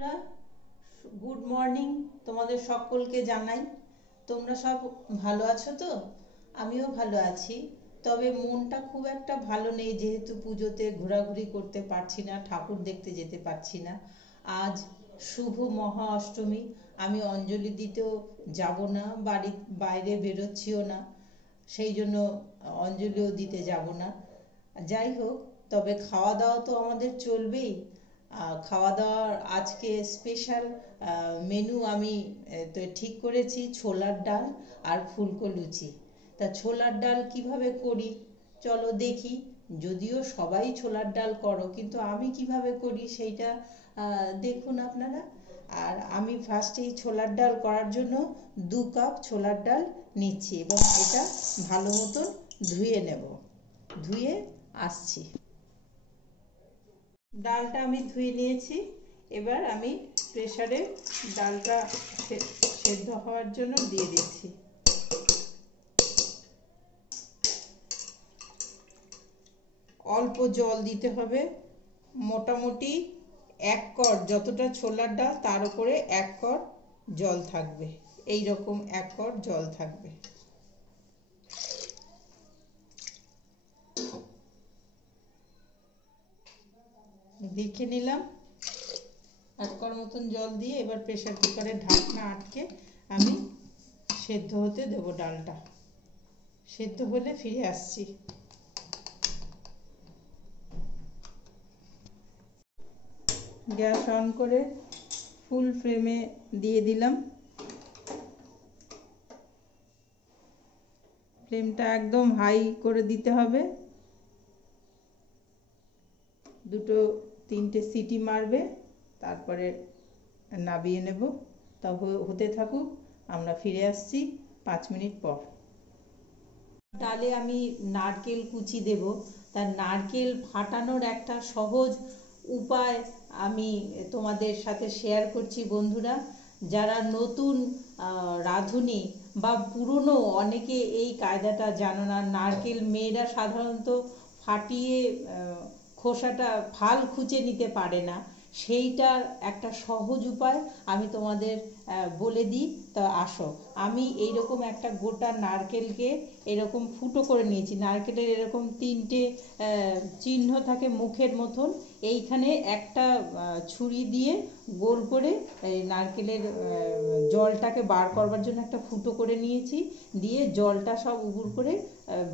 বন্ধুরা, good morning. তোমাদের সকলকে জানাই তোমরা সব ভালো আছো তো? আমিও ভালো আছি, তবে মনটা খুব একটা ভালো নেই, যেহেতু পুজোতে ঘোরাঘুরি করতে পারছি না, ঠাকুর দেখতে যেতে পারছি না। আজ শুভ মহা অষ্টমী, আমি অঞ্জলি দিতেও যাব না, বাইরে বেরোচ্ছিও না, সেই জন্য অঞ্জলিও দিতে যাব না। যাই হোক, তবে খাওয়া দাওয়া তো আমাদের চলবেই। খাওয়া দাওয়ার আজকে স্পেশাল মেনু আমি তো ঠিক করেছি, ছোলার ডাল আর ফুলকো লুচি। তা ছোলার ডাল কিভাবে করি চলো দেখি। যদিও সবাই ছোলার ডাল করো, কিন্তু আমি কিভাবে করি সেইটা দেখুন আপনারা। আর আমি ফার্স্টেই ছোলার ডাল করার জন্য 2 কাপ ছোলার ডাল নিচ্ছি এবং এটা ভালো মতন ধুয়ে নেব। ধুয়ে আসছি। ডালটা আমি ধুয়ে নিয়েছি, এবার আমি প্রেসারে ডালটা সেদ্ধ হওয়ার জন্য দিয়ে দিচ্ছি। অল্প জল দিতে হবে, মোটামুটি 1 কড়, যতটা ছোলার ডাল তার উপরে 1 কড় জল থাকবে, এই রকম 1 কড় জল থাকবে। দেখে নিলাম 1 কড় মতন জল দিয়ে এবার প্রেসার কুকারের ঢাকনা আটকে আমি সেদ্ধ হতে দেব। ডালটা সেদ্ধ হলে ফিরে আসছি। গ্যাস অন করে ফুল ফ্লেমে দিয়ে দিলাম। ফ্লেমটা একদম হাই করে দিতে হবে। 2-3টে সিটি মারবে, তারপরে নাবিয়ে নেব। তা হতে থাকুক, আমরা ফিরে আসছি 5 মিনিট পর। ডালে আমি নারকেল কুচি দেব, তা নারকেল ফাটানোর একটা সহজ উপায় আমি তোমাদের সাথে শেয়ার করছি বন্ধুরা। যারা নতুন রাঁধুনি বা পুরনো, অনেকে এই কায়দাটা জানো না। নারকেল মেয়েরা সাধারণত ফাটিয়ে খোসাটা ফাল খুঁজে নিতে পারে না, সেইটার একটা সহজ উপায় আমি তোমাদের বলে দিই। তা আসো, আমি এইরকম একটা গোটা নারকেলকে এরকম ফুটো করে নিয়েছি। নারকেলের এরকম 3টে চিহ্ন থাকে মুখের মতন, এইখানে একটা ছুরি দিয়ে গোল করে এই নারকেলের জলটাকে বার করবার জন্য একটা ফুটো করে নিয়েছি, দিয়ে জলটা সব উবুর করে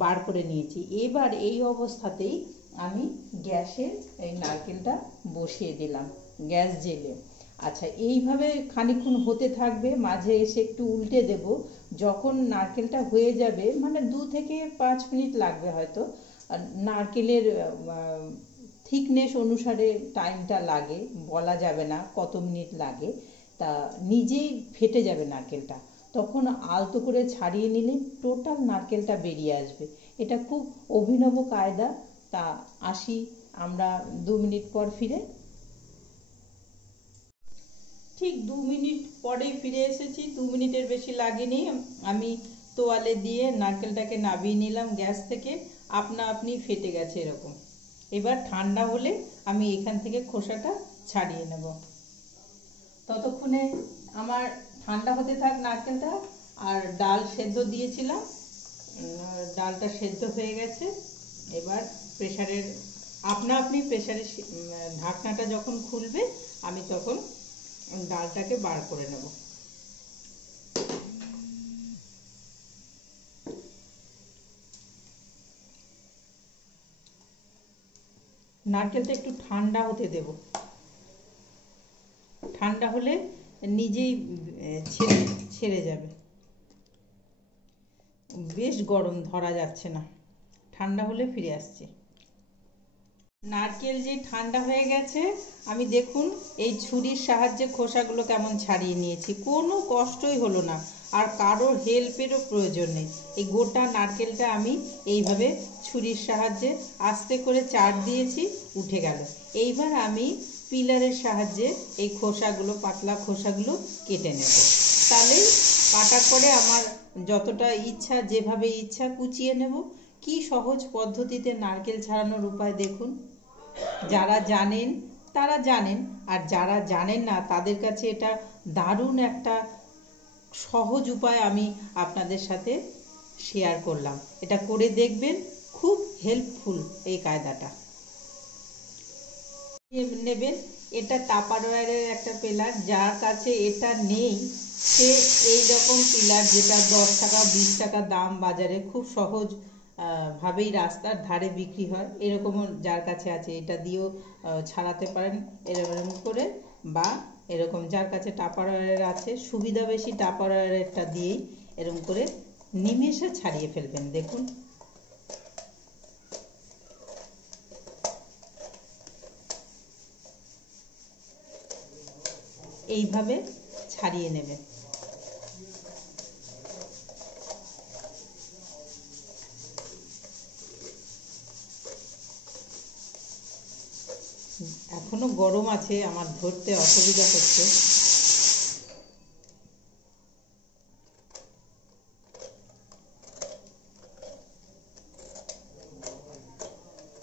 বার করে নিয়েছি। এবার এই অবস্থাতেই আমি গ্যাসে এই নারকেলটা বসিয়ে দিলাম, গ্যাস জেলে। আচ্ছা, এইভাবে খানিকক্ষণ হতে থাকবে, মাঝে এসে একটু উল্টে দেব। যখন নারকেলটা হয়ে যাবে, মানে 2 থেকে 5 মিনিট লাগবে হয়তো। নারকেলের থিকনেস অনুসারে টাইমটা লাগে, বলা যাবে না কত মিনিট লাগে। তা নিজেই ফেটে যাবে নারকেলটা, তখন আলতো করে ছাড়িয়ে নিলে টোটাল নারকেলটা বেরিয়ে আসবে। এটা খুব অভিনব কায়দা। তা আসি আমরা 2 মিনিট পর ফিরে। ঠিক 2 মিনিট পরেই ফিরে এসেছি, 2 মিনিটের বেশি লাগেনি। আমি তোয়ালে দিয়ে নারকেলটাকে নাবিয়ে নিলাম গ্যাস থেকে, আপনা আপনি ফেটে গেছে এরকম। এবার ঠান্ডা হলে আমি এখান থেকে খোসাটা ছাড়িয়ে নেব। ততক্ষণে আমার ঠান্ডা হতে থাক নারকেলটা। আর ডাল সেদ্ধ দিয়েছিলাম, ডালটা সেদ্ধ হয়ে গেছে। এবার প্রেসারের আপনা আপনি প্রেসারের ঢাকনাটা যখন খুলবে, আমি তখন ডালটাকে বার করে নেব। নারকেলটা একটু ঠান্ডা হতে দেব, ঠান্ডা হলে নিজেই ছেড়ে যাবে। বেশ গরম, ধরা যাচ্ছে না। ঠান্ডা হলে ফিরে আসছি। নারকেল যে ঠান্ডা হয়ে গেছে, আমি দেখুন এই ছুরির সাহায্যে খোসাগুলো কেমন ছাড়িয়ে নিয়েছি, কোনো কষ্টই হলো না। আর কারোর হেল্পেরও প্রয়োজন নেই। এই গোটা নারকেলটা আমি এইভাবে ছুরির সাহায্যে আস্তে করে চাড় দিয়েছি, উঠে গেল। এইবার আমি পিলারের সাহায্যে এই খোসাগুলো, পাতলা খোসাগুলো কেটে নেব। তাহলেই কাটার পরে আমার যতটা ইচ্ছা, যেভাবে ইচ্ছা কুচিয়ে নেব। কি সহজ পদ্ধতিতে নারকেল ছাড়ানোর উপায় দেখুন। যারা জানেন তারা জানেন, আর যারা জানেন না তাদের কাছে এটা দারুণ একটা সহজ উপায় আমি আপনাদের সাথে শেয়ার করলাম। এটা করে দেখবেন, খুব হেল্পফুল এই কায়দাটা। নেবেন, এটা টাপারওয়্যারের একটা পিলার, যার কাছে এটা নেই সে এই রকম পিলার, যেটা 10 টাকা 20 টাকা দাম বাজারে, খুব সহজ ভাবেই রাস্তার ধারে বিক্রি হয়, এরকমও যার কাছে আছে এটা দিয়েও ছাড়াতে পারেন এরকম করে, বা এরকম যার কাছে টাপারওয়্যারের আছে, সুবিধা বেশি টাপারওয়্যারেরটা দিয়েই এরকম করে নিমেষে ছাড়িয়ে ফেলবেন। দেখুন এইভাবে ছাড়িয়ে নেবেন। এখনো গরম আছে, আমার ধরতে অসুবিধা হচ্ছে।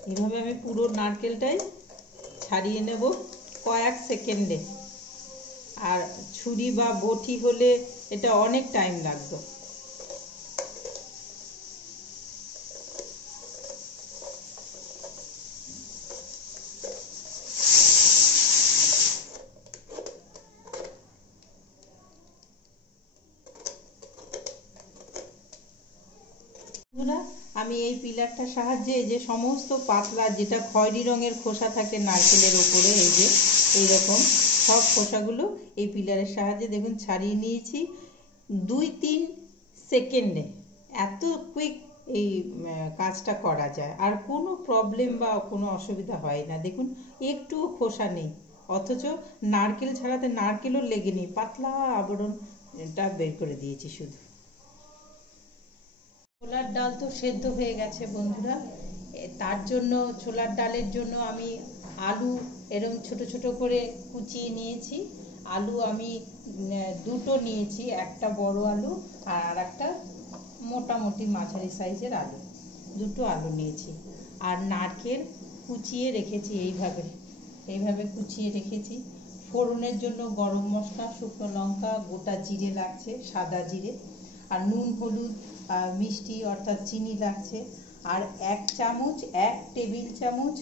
এইভাবে আমি পুরো নারকেলটাই ছাড়িয়ে নেব কয়েক সেকেন্ডে। আর ছুরি বা বটি হলে এটা অনেক টাইম লাগতো। আমি এই পিলারটার সাহায্যে যে সমস্ত পাতলা, যেটা খয়েরি রঙের খোসা থাকে নারকেলের ওপরে, এই যে এইরকম সব খোসাগুলো এই পিলারের সাহায্যে দেখুন ছাড়িয়ে নিয়েছি 2-3 সেকেন্ডে। এত কুইক এই কাজটা করা যায়, আর কোনো প্রবলেম বা কোনো অসুবিধা হয় না। দেখুন একটুও খোসা নেই, অথচ নারকেল ছাড়াতে নারকেলও লেগে নেই, পাতলা আবরণটা বের করে দিয়েছি শুধু। ছোলার ডাল তো সেদ্ধ হয়ে গেছে বন্ধুরা। তার জন্য ছোলার ডালের জন্য আমি আলু এরকম ছোট ছোট করে কুচিয়ে নিয়েছি। আলু আমি দুটো নিয়েছি, একটা বড় আলু আর একটা মোটামুটি মাঝারি সাইজের আলু, দুটো আলু নিয়েছি। আর নারকেল কুচিয়ে রেখেছি, এইভাবে কুচিয়ে রেখেছি। ফোড়নের জন্য গরম মশলা, শুকনো লঙ্কা, গোটা জিরে লাগছে, সাদা জিরে, আর নুন, হলুদ, মিষ্টি অর্থাৎ চিনি লাগছে। আর 1 টেবিল চামচ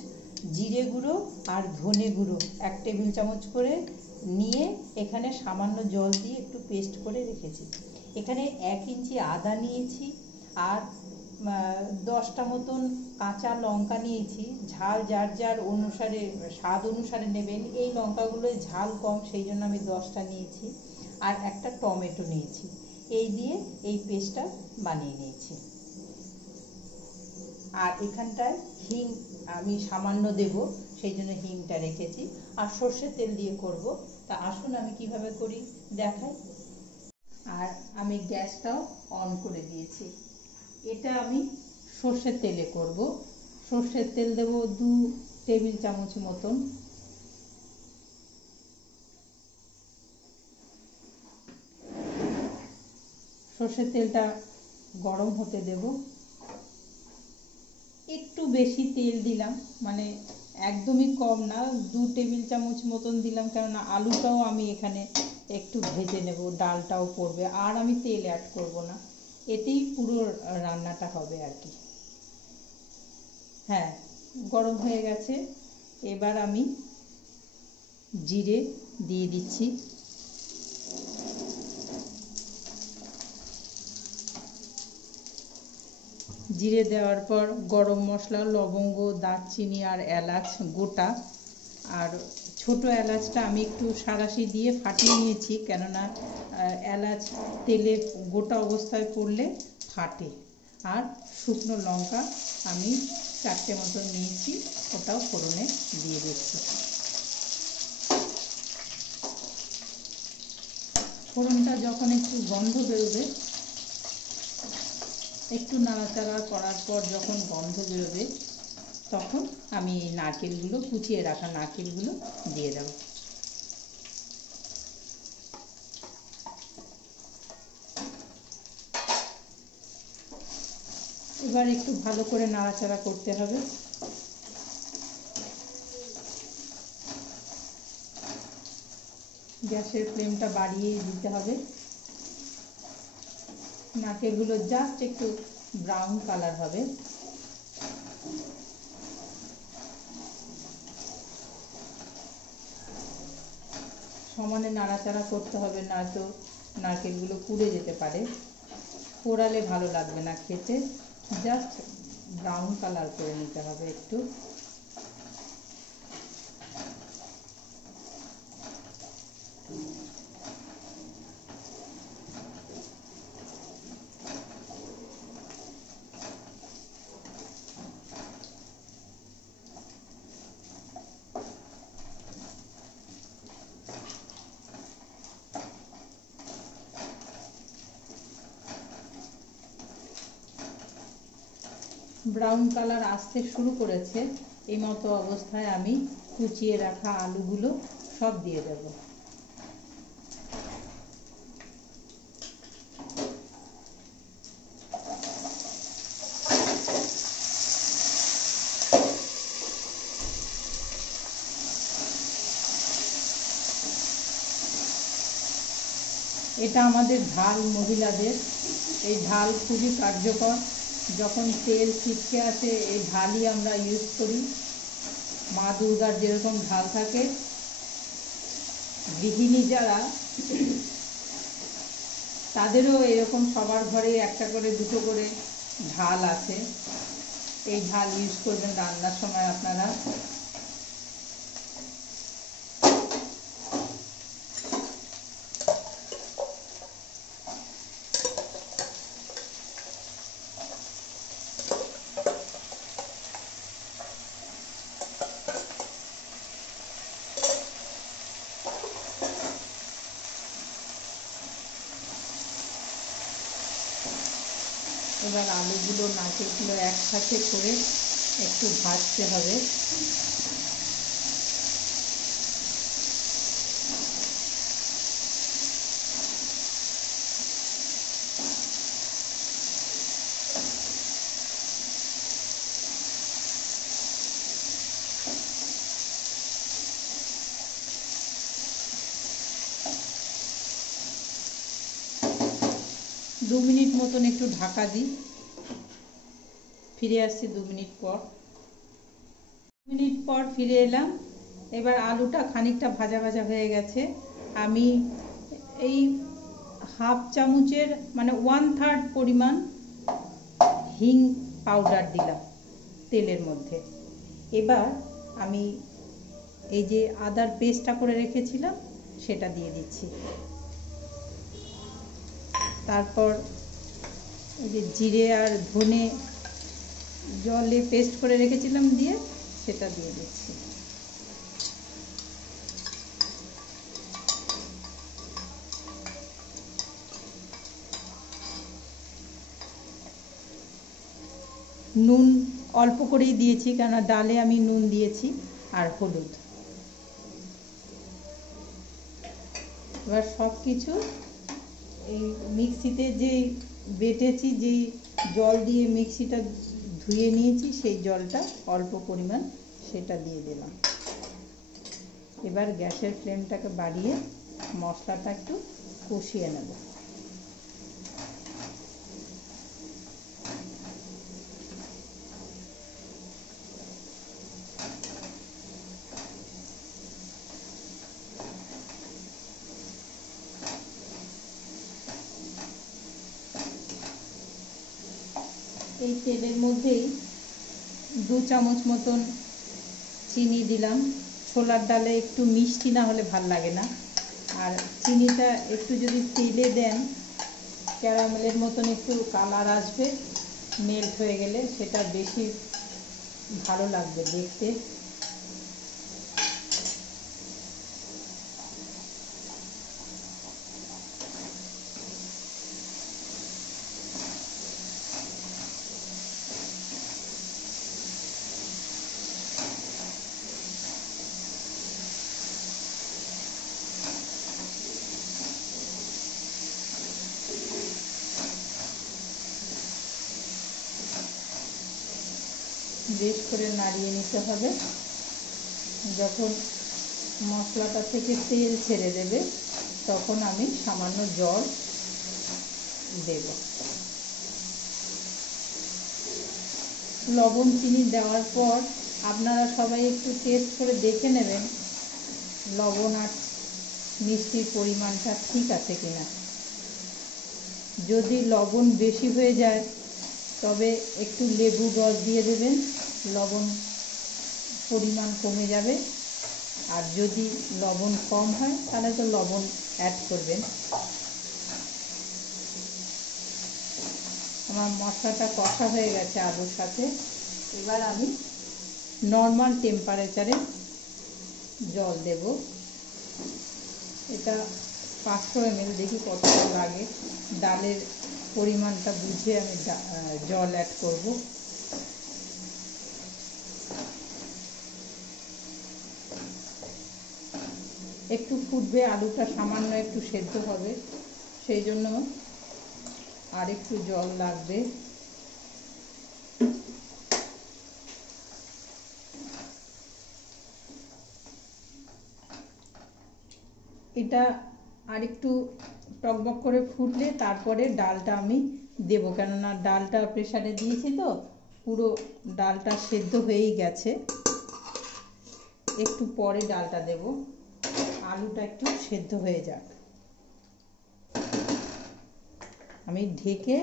জিরে গুঁড়ো আর ধনে গুঁড়ো 1 টেবিল চামচ করে নিয়ে এখানে সামান্য জল দিয়ে একটু পেস্ট করে রেখেছি। এখানে 1 ইঞ্চি আদা নিয়েছি, আর 10টা মতন কাঁচা লঙ্কা নিয়েছি। ঝাল যার যার অনুসারে, স্বাদ অনুসারে নেবেন। এই লঙ্কাগুলোয় ঝাল কম, সেই জন্য আমি 10টা নিয়েছি। আর একটা টমেটো নিয়েছি। এই দিয়ে এই পেস্টটা বানিয়ে নিয়েছি। আর এখানটায় হিং আমি সামান্য দেব, সেই জন্য হিংটা রেখেছি। আর সর্ষের তেল দিয়ে করব। তা আসুন আমি কিভাবে করি দেখাই। আর আমি গ্যাসটাও অন করে দিয়েছি। এটা আমি সর্ষের তেলে করব। সর্ষের তেল দেব 2 টেবিল চামচ মতন। সর্ষের তেলটা গরম হতে দেব। একটু বেশি তেল দিলাম, মানে একদমই কম না, 2 টেবিল চামচ মতন দিলাম, কেননা আলুটাও আমি এখানে একটু ভেজে নেব, ডালটাও পড়বে, আর আমি তেল অ্যাড করব না। এতেই পুরো রান্নাটা হবে আর কি। হ্যাঁ, গরম হয়ে গেছে। এবার আমি জিরে দিয়ে দিচ্ছি। জিরে দেওয়ার পর গরম মশলা, লবঙ্গ, দারচিনি আর এলাচ গোটা, আর ছোট এলাচটা আমি একটু সাঁড়াশি দিয়ে ফাটিয়ে নিয়েছি, কেননা এলাচ তেলে গোটা অবস্থায় পড়লে ফাটে। আর শুকনো লঙ্কা আমি 4টে মতন নিয়েছি, ওটাও ফোড়নে দিয়ে দিচ্ছি। ফোড়নটা যখন একটু গন্ধ বেরোবে, একটু নাড়াচাড়া করার পর যখন গন্ধ বেরোবে, তখন আমি এই নারকেলগুলো, কুচিয়ে রাখা নারকেলগুলো দিয়ে দেব। এবার একটু ভালো করে নাড়াচাড়া করতে হবে। গ্যাসের ফ্লেমটা বাড়িয়ে দিতে হবে। নারকেলগুলো জাস্ট একটু ব্রাউন কালার হবে। সমানে নাড়াচাড়া করতে হবে, নয়তো নারকেলগুলো পুড়ে যেতে পারে। পোড়ালে ভালো লাগবে না খেতে। জাস্ট ব্রাউন কালার করে নিতে হবে একটু। ব্রাউন কালার আসতে শুরু করেছে, এই মতো অবস্থায় আমি কুচিয়ে রাখা আলুগুলো সব দিয়ে দেব। এটা আমাদের ঢাল মহিলাদের, এই ঢাল খুবই কার্যকর। যখন তেল ছিটকে আসে এই ঢালই আমরা ইউজ করি। মা দুর্গার যেরকম ঢাল থাকে, গৃহিণী যারা তাদেরও এরকম সবার ঘরে একটা করে দুটো করে ঢাল আছে। এই ঢাল ইউজ করবেন রান্নার সময় আপনারা। এবার আলুগুলো নারকেলগুলো একসাথে করে একটু ভাজতে হবে। দু মিনিট মতন একটু ঢাকা দিই, ফিরে আসছি 2 মিনিট পর। 2 মিনিট পর ফিরে এলাম। এবার আলুটা খানিকটা ভাজা ভাজা হয়ে গেছে। আমি এই হাফ চামচের মানে 1/3 পরিমাণ হিং পাউডার দিলাম তেলের মধ্যে। এবার আমি এই যে আদার পেস্টটা করে রেখেছিলাম সেটা দিয়ে দিচ্ছি। তারপর এই যে জিরে আর ধনে জলে পেস্ট করে রেখেছিলাম দিয়ে সেটা দিয়ে দিচ্ছি। নুন অল্প করেই দিয়েছি, কেন ডালে আমি নুন দিয়েছি, আর হলুদ। এবার সব কিছু এই মিক্সিতে যে বেটেছি, যেই জল দিয়ে মিক্সিটা ধুয়ে নিয়েছি সেই জলটা অল্প পরিমাণ সেটা দিয়ে দিলাম। এবার গ্যাসের ফ্লেমটাকে বাড়িয়ে মশলাটা একটু কষিয়ে নেব। এই তেলের মধ্যেই 2 চামচ মতন চিনি দিলাম। ছোলার ডালে একটু মিষ্টি না হলে ভাল লাগে না, আর চিনিটা একটু যদি তেলে দেন ক্যারামেলের মতন একটু কালার আসবে, মেল্ট হয়ে গেলে সেটা বেশি ভালো লাগবে দেখতে। বেশ করে নাড়িয়ে নিতে হবে। যখন মশলাটা থেকে তেল ছেড়ে দেবে, তখন আমি সামান্য জল দেব। লবণ চিনি দেওয়ার পর আপনারা সবাই একটু টেস্ট করে দেখে নেবেন লবণ আর মিষ্টির পরিমাণটা ঠিক আছে কিনা। যদি লবণ বেশি হয়ে যায় তবে একটু লেবু রস দিয়ে দেবেন, লবণ পরিমাণ কমে যাবে। আর যদি লবণ কম হয় তাহলে তো লবণ অ্যাড করবেন। আমার মশলাটা কষা হয়ে গেছে আলুর সাথে। এবার আমি নর্মাল টেম্পারেচারে জল দেব। এটা 500 ml, দেখি কতটা লাগে। ডালের পরিমাণটা বুঝে আমি জল অ্যাড করব। একটু ফুটবে, আলুটা সামান্য একটু সেদ্ধ হবে, সেই জন্য আর একটু জল লাগবে। এটা আর একটু টকবক করে ফুটলে তারপরে ডালটা আমি দেব, কেননা ডালটা প্রেসারে দিয়েছি তো পুরো ডালটা সেদ্ধ হয়েই গেছে। একটু পরে ডালটা দেব, আলুটা একটু সেদ্ধ হয়ে যাক। আমি ঢেকে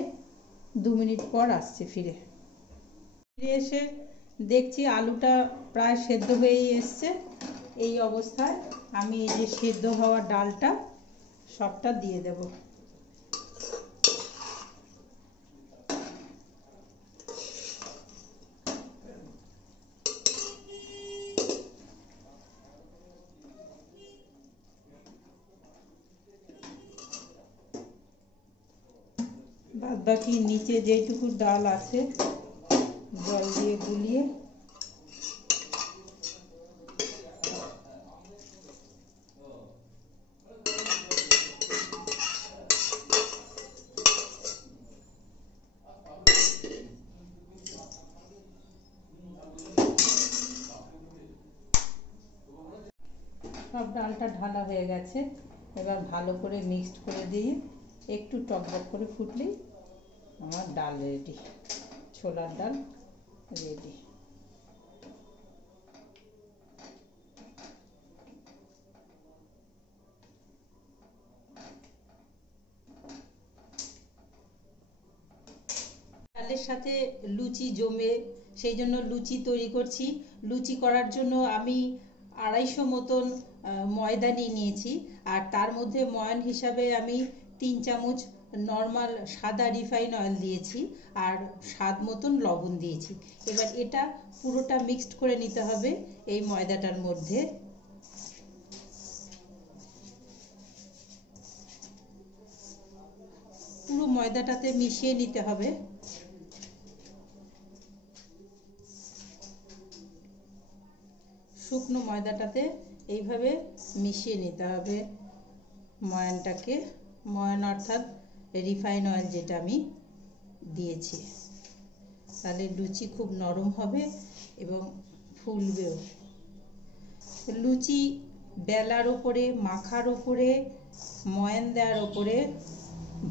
2 মিনিট পর আসছি। ফিরে এসে দেখছি আলুটা প্রায় সেদ্ধ হয়েই এসছে। এই অবস্থায় আমি এই যে সেদ্ধ হওয়া ডালটা সবটা দিয়ে দেব। বাদ বাকি নিচে যেটুকু ডাল আছে জল দিয়ে গুলিয়ে সব ডালটা ঢালা হয়ে গেছে। এবার ভালো করে মিক্সড করে দিয়ে একটু টকবক করে ফুটলেই আমার ডাল রেডি, ছোলার ডাল রেডি। ডালের সাথে লুচি জমে, সেই জন্য লুচি তৈরি করছি। লুচি করার জন্য আমি 250 মতন ময়দা নিয়েছি, আর তার মধ্যে ময়ান হিসাবে আমি 3 চামচ নর্মাল সাদা রিফাইন অয়েল দিয়েছি, আর স্বাদ মতন লবণ দিয়েছি। এবার এটা পুরোটা মিক্সড করে নিতে হবে এই ময়দাটার মধ্যে। পুরো ময়দাটাতে মিশিয়ে নিতে হবে। শুকনো ময়দাটাতে এইভাবে মিশিয়ে নিতে হবে ময়ানটাকে, ময়ান অর্থাৎ রিফাইন অয়েল যেটা আমি দিয়েছি। তাহলে লুচি খুব নরম হবে এবং ফুলবেও। লুচি বেলার ওপরে, মাখার ওপরে, ময়ান দেওয়ার ওপরে,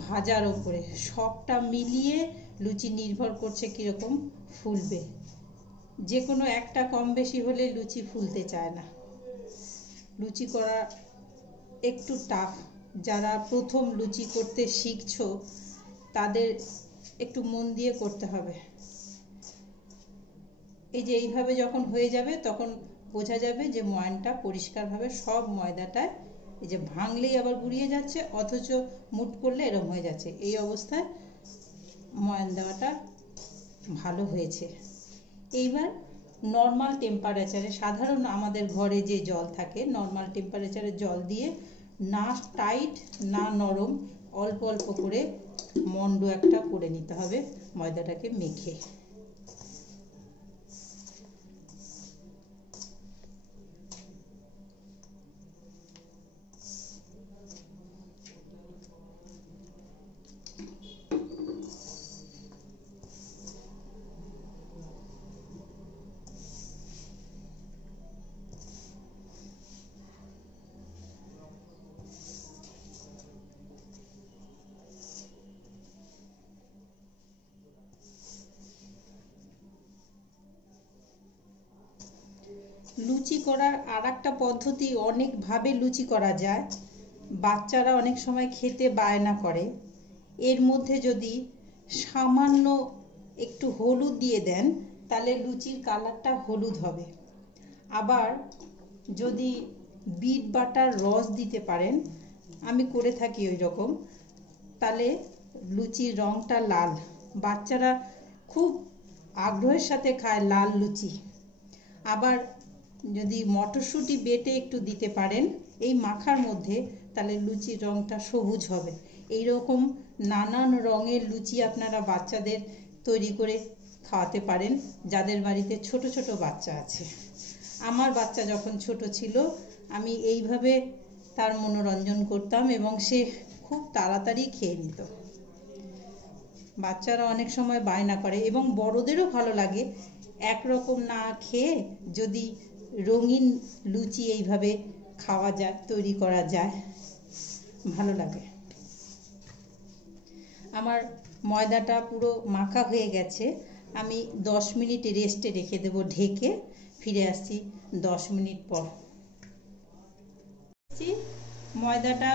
ভাজার ওপরে সবটা মিলিয়ে লুচি নির্ভর করছে কীরকম ফুলবে। যে কোনো একটা কম বেশি হলে লুচি ফুলতে চায় না। লুচি করা একটু টাফ। যারা প্রথম লুচি করতে শিখছো তাদের একটু মন দিয়ে করতে হবে। এই যে এইভাবে যখন হয়ে যাবে তখন বোঝা যাবে যে ময়ানটা পরিষ্কারভাবে সব ময়দাটায়, এই যে ভাঙলেই আবার গুঁড়িয়ে যাচ্ছে, অথচ মুট করলে এরকম হয়ে যাচ্ছে। এই অবস্থায় ময়ান দেওয়াটা ভালো হয়েছে। এইবার নর্মাল টেম্পারেচারে, সাধারণ আমাদের ঘরে যে জল থাকে নর্মাল টেম্পারেচারে জল দিয়ে, না টাইট না নরম, অল্প অল্প করে মন্ড একটা করে নিতে হবে ময়দাটাকে মেখে। করার আরেকটা পদ্ধতি, অনেকভাবে লুচি করা যায়। বাচ্চারা অনেক সময় খেতে বায়না করে, এর মধ্যে যদি সামান্য একটু হলুদ দিয়ে দেন তাহলে লুচির কালারটা হলুদ হবে। আবার যদি বিট বাটার রস দিতে পারেন, আমি করে থাকি ওই রকম, তাহলে লুচির রঙটা লাল। বাচ্চারা খুব আগ্রহের সাথে খায় লাল লুচি। আবার যদি মটরশুঁটি বেটে একটু দিতে পারেন এই মাখার মধ্যে, তাহলে লুচির রঙটা সবুজ হবে। এই রকম নানান রঙের লুচি আপনারা বাচ্চাদের তৈরি করে খাওয়াতে পারেন, যাদের বাড়িতে ছোট ছোট বাচ্চা আছে। আমার বাচ্চা যখন ছোট ছিল আমি এইভাবে তার মনোরঞ্জন করতাম এবং সে খুব তাড়াতাড়ি খেয়ে নিত। বাচ্চারা অনেক সময় বায়না করে এবং বড়দেরও ভালো লাগে, একরকম না খেয়ে যদি রঙিন লুচি এইভাবে খাওয়া যায়, তৈরি করা যায়, ভালো লাগে। আমার ময়দাটা পুরো মাখা হয়ে গেছে, আমি 10 মিনিট রেস্টে রেখে দেবো ঢেকে। ফিরে আসছি 10 মিনিট পর। ময়দাটা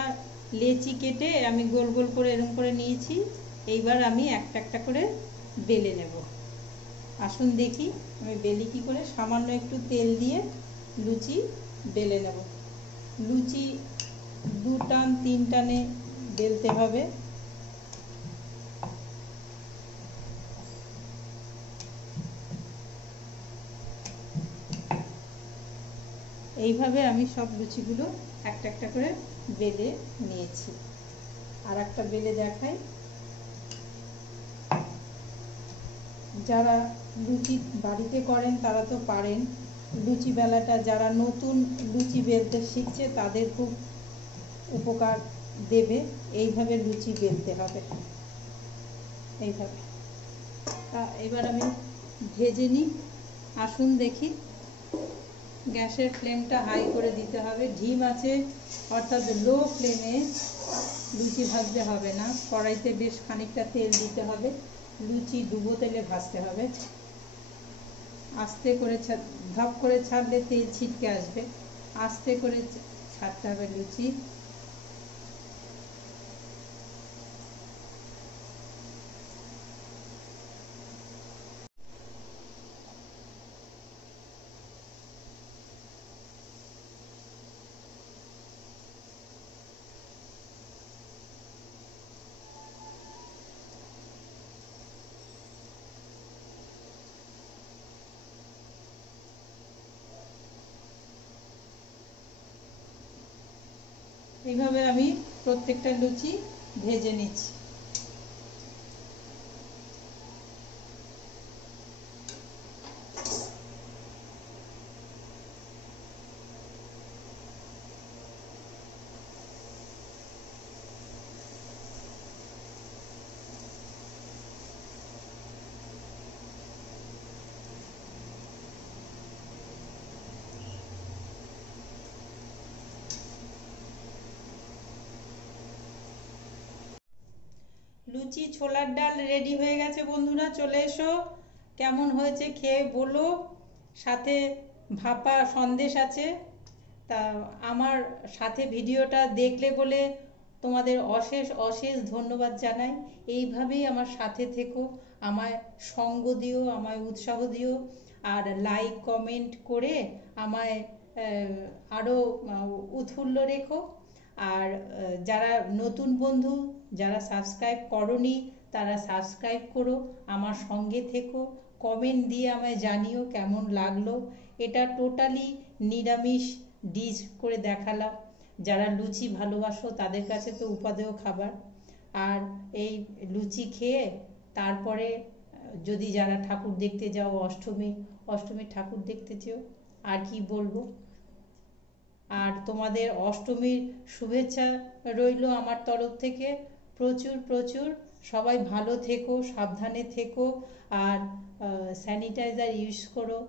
লেচি কেটে আমি গোল গোল করে এরকম করে নিয়েছি। এইবার আমি একটা একটা করে বেলে নেব। আসুন দেখি আমি বেলি কি করে। সামান্য একটু তেল দিয়ে লুচি বেলে নেব। লুচি 2 টান 3 টানে বেলতে হবে। এইভাবে আমি সব লুচিগুলো একটা একটা করে বেলে নিয়েছি। আর একটা বেলে দেখাই। যারা লুচি বাড়িতে করেন তারা তো পারেন, লুচি বেলাটা যারা নতুন লুচি বেলতে শিখছে তাদের খুব উপকার দেবে। এইভাবে লুচি বেলতে হবে, এইভাবে। এবার আমি ভেজে নিই। আসুন দেখি। গ্যাসের ফ্লেমটা হাই করে দিতে হবে, ঢিম আছে অর্থাৎ লো ফ্লেমে লুচি ভাজতে হবে না। কড়াইতে বেশ খানিকটা তেল দিতে হবে, লুচি ডুবো তেলে ভাজতে হবে। আস্তে করে ধপ করে ছাড়লে তেল ছিটকে আসবে, আস্তে করে ছাড়তে হবে লুচি। এইভাবে আমি প্রত্যেকটা লুচি ভেজে নিচ্ছি। লুচি ছোলার ডাল রেডি হয়ে গেছে বন্ধুরা, চলে এসো। কেমন হয়েছে খেয়ে বলো। সাথে ভাপা সন্দেশ আছে। তা আমার সাথে ভিডিওটা দেখলে বলে তোমাদের অশেষ অশেষ ধন্যবাদ জানাই। এইভাবেই আমার সাথে থেকো, আমায় সঙ্গ দিও, আমায় উৎসাহ দিও, আর লাইক কমেন্ট করে আমায় আরও উৎফুল্ল রেখো। আর যারা নতুন বন্ধু, যারা সাবস্ক্রাইব করোনি তারা সাবস্ক্রাইব করো, আমার সঙ্গে থেকো, কমেন্ট দিয়ে আমায় জানিও কেমন লাগলো। এটা টোটালি নিরামিষ ডিশ করে দেখালাম। যারা লুচি ভালোবাসো তাদের কাছে তো উপাদেয় খাবার। আর এই লুচি খেয়ে তারপরে যদি যারা ঠাকুর দেখতে যাও, অষ্টমী ঠাকুর দেখতে যেও। আর কি বলবো। আর তোমাদের অষ্টমীর শুভেচ্ছা রইল আমার তরফ থেকে। প্রচুর প্রচুর সবাই ভালো থেকো, সাবধানে থেকো, আর স্যানিটাইজার ইউজ করো।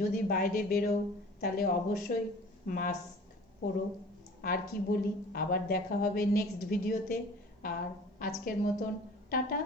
যদি বাইরে বেরো তাহলে অবশ্যই মাস্ক পরো। আর কি বলি, আবার দেখা হবে নেক্সট ভিডিওতে। আর আজকের মতন টাটা।